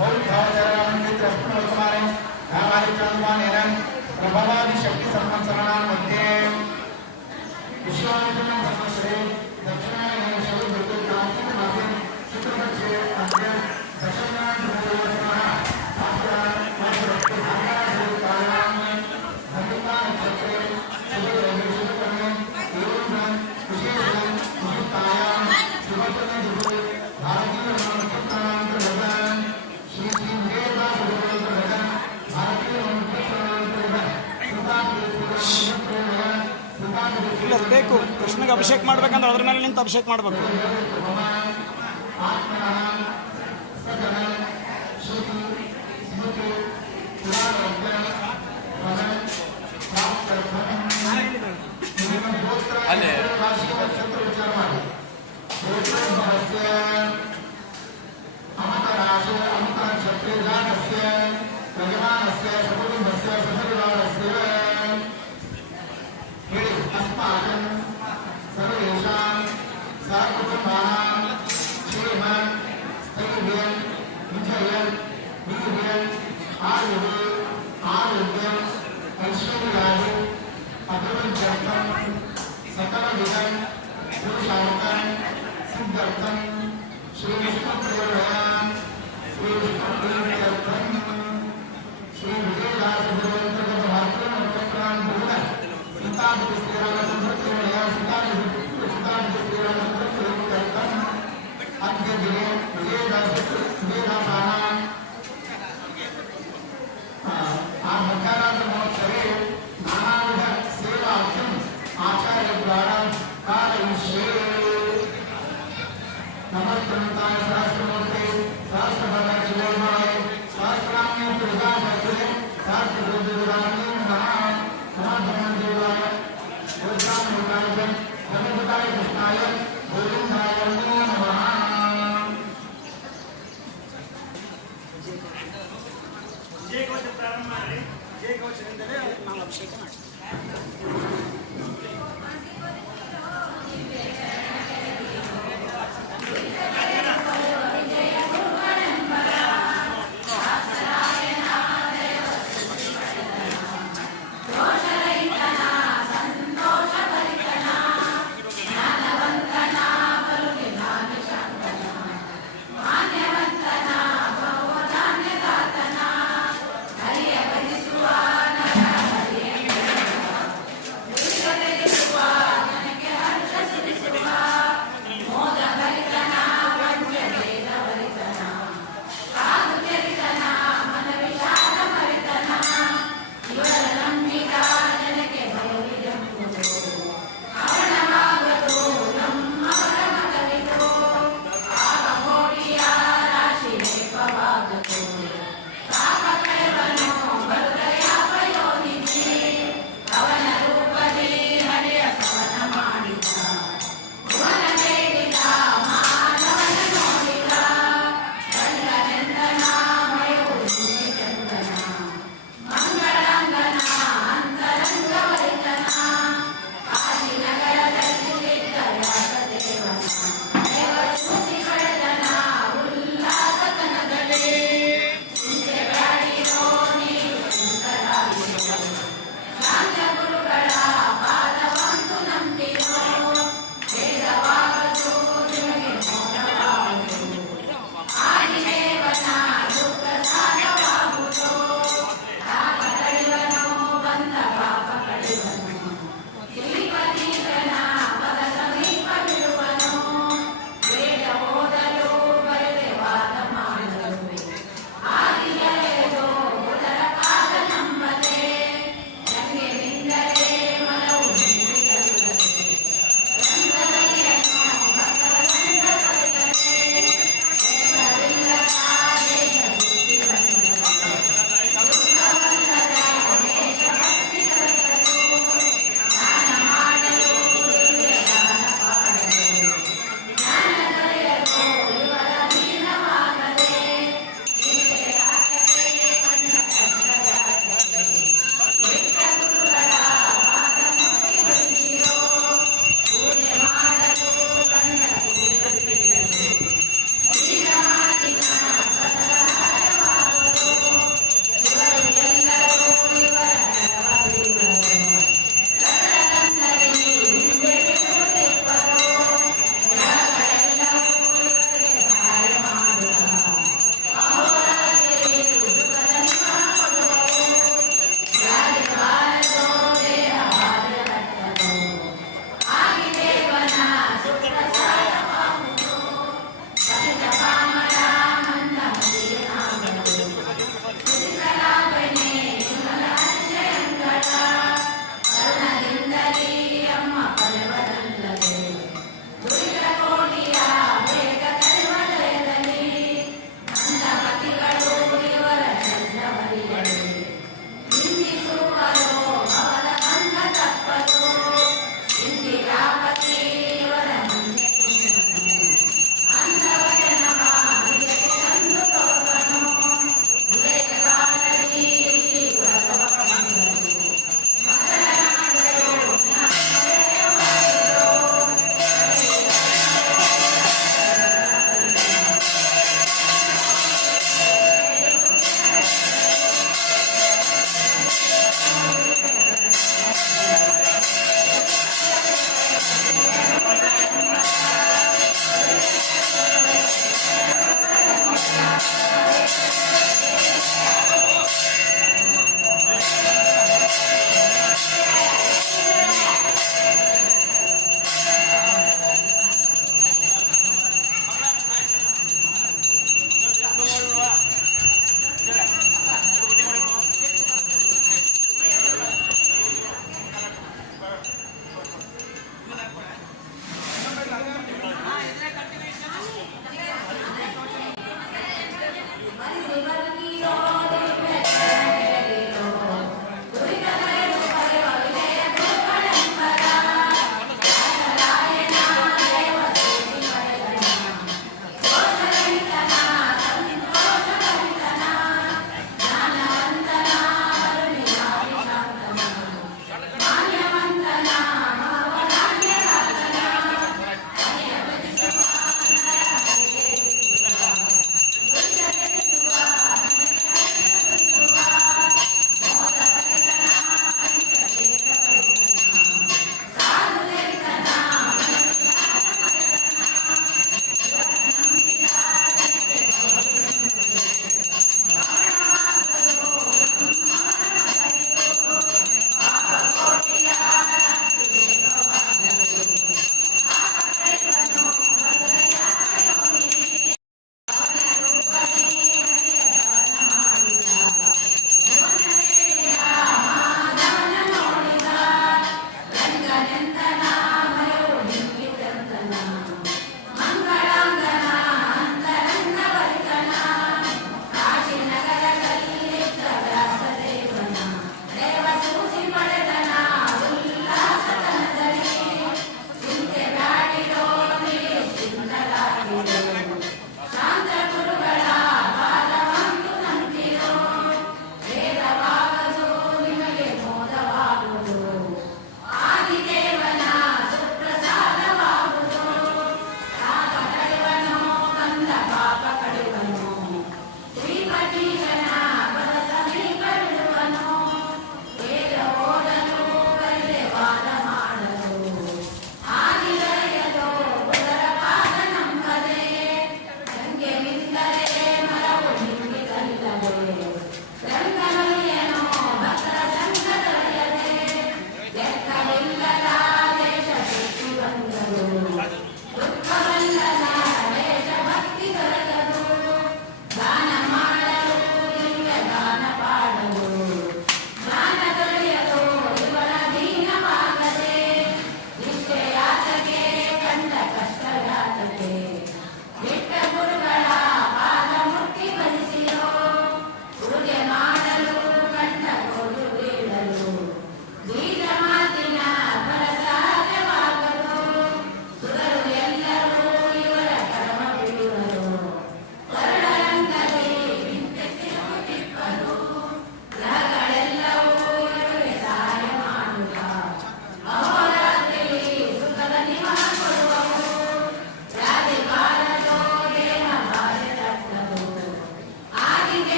Holy cow, ದೇವರಿಗೆ ಅಭಿಷೇಕ ಮಾಡ್ಬೇಕಂದ್ರೆ ಅದ್ರ ಮೇಲೆ ನಿಂತು ಅಭಿಷೇಕ ಮಾಡಬೇಕು. ಅಲ್ಲೇ. ಅಮೃತ ರಾಜ ಅಮೃತ ಕ್ಷತ್ರಿಯ ಪ್ರಜಮಾನಸ್ಯ Maka dengan berusahakan sedangkan seluruh perjalanan, seluruh perjalanan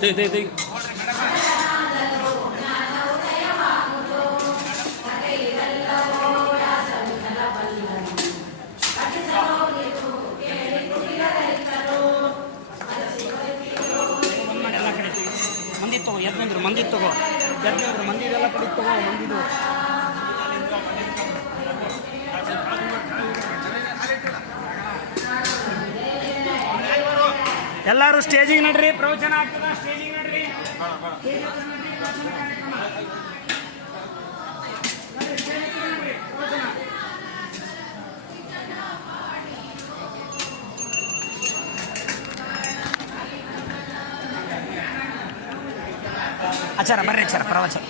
ತೆಗಿ ತೆಗಿ ತೆಗಿ ಬಂದ್ ಮಾಡಿ ಎಲ್ಲ ಕಡೆ ಮಂದಿ ತಗೋ ಎದ್ದು ನಿಂದ್ರು ಮಂದಿ ತಗೋ ಎದ್ದು ನಿಂದ್ರು ಮಂದಿ ಎಲ್ಲ ಕಡೆ ತಗೋ ಮಂದಿದು ಎಲ್ಲರೂ ಸ್ಟೇಜಿಗೆ ನಡ್ರಿ ಪ್ರವಚನ ಆಗ್ತದ ಸ್ಟೇಜಿಗೆ ನಡ್ರಿ. ಆಚಾರ ಬರ್ರಿ ಆಚಾರ ಪ್ರವಚನ.